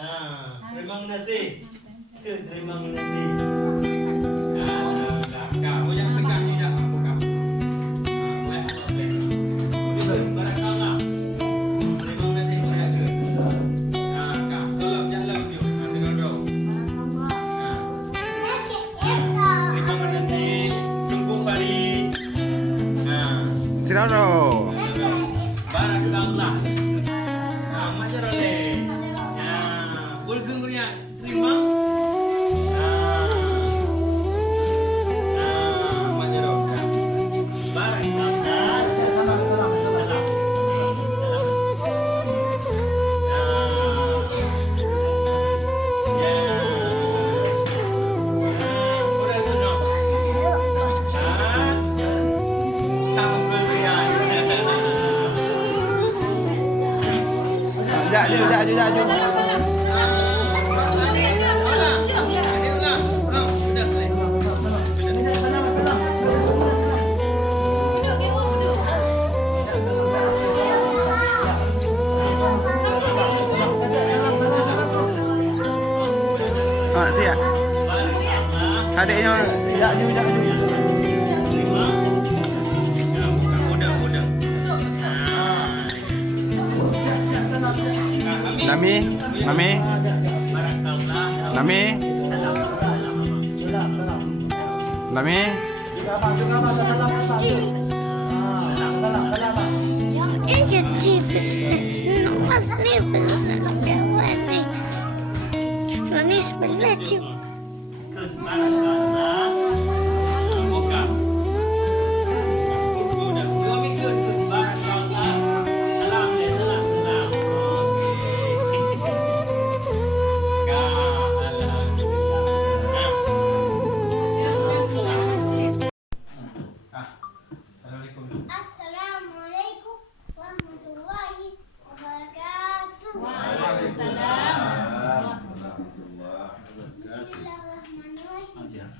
Terima kasih. Terima kasih. Kamu jangan pegang ni dah. Buka. Boleh. Barakallah. Terima kasih kepada Kak. Tolong jalan dia. Dengan doa. Terima kasih. Tunggu pari. Tiraro. Barakallah. Majar oleh. Bulgungnya terima. Jaju. Siap. Adiknya jaju. Nami. Inget sih, masa ni belum kawan ni. Ni sebelah tu. Assalamualaikum warahmatullahi wabarakatuh. Bismillahirrahmanirrahim.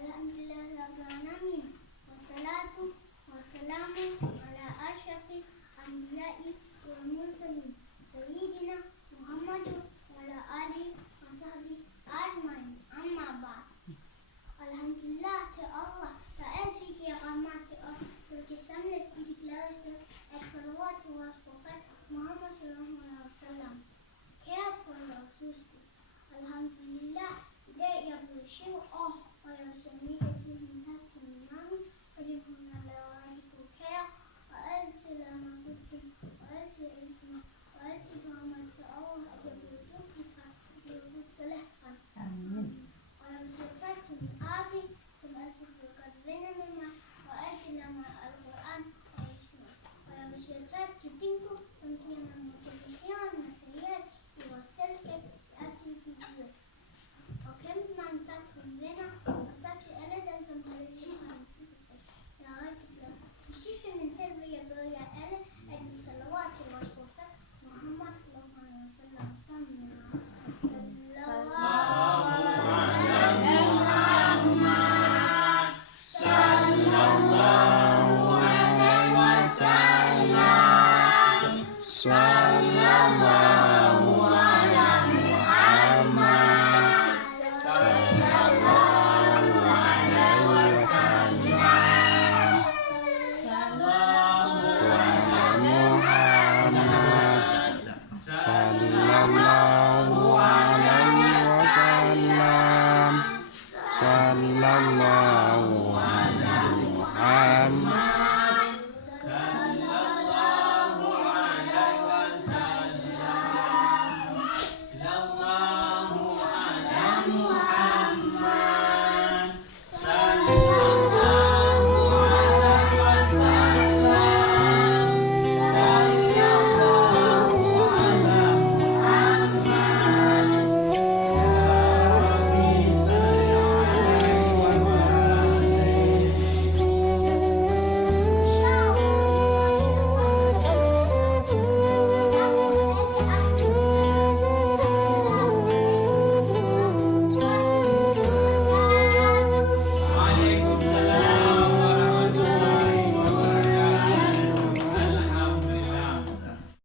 Alhamdulillah rabbil alamin. Wassalatu wassalamu ala asyrafil anbiya'i wal mursalin sayyidina Muhammadin wa ala alihi wa sahbihi ajmain. Amma ba'd. Alhamdulillah till Allah, der altid giver rammer til os, så vi kan samles i det glade sted, at salawat til vores profet, Muhammad sallallahu alaihi wasallam. Kære brødre og søstre, alhamdulillah, i dag er jeg blevet 7 år, og jeg vil sige mega tusind tak til min mamma, fordi hun har lavet rigtig god kære, og altid lavet mig gode ting, og altid elsker mig, og altid kommer mig til over, at jeg bliver dygtig træt, og jeg bliver så let træt. Og jeg vil sige tak til min Abi, som altid bliver godt venner med mig, og altid lader mig Al-Quran og elsker mig. Og jeg vil sige tak til Dinko, som giver mig motivation og materiale i vores selskab, jeg altid giver videre. Og kæmpe mange tak til mine venner, og tak til alle dem, som har læst ind fra min fødselsdag. Jeg er rigtig glad. Til sidst i min selv vil jeg bede jer alle, at vi salawat til vores profet, Muhammad sallallahu alaihi wasallam, sammen med mig. Sallallahu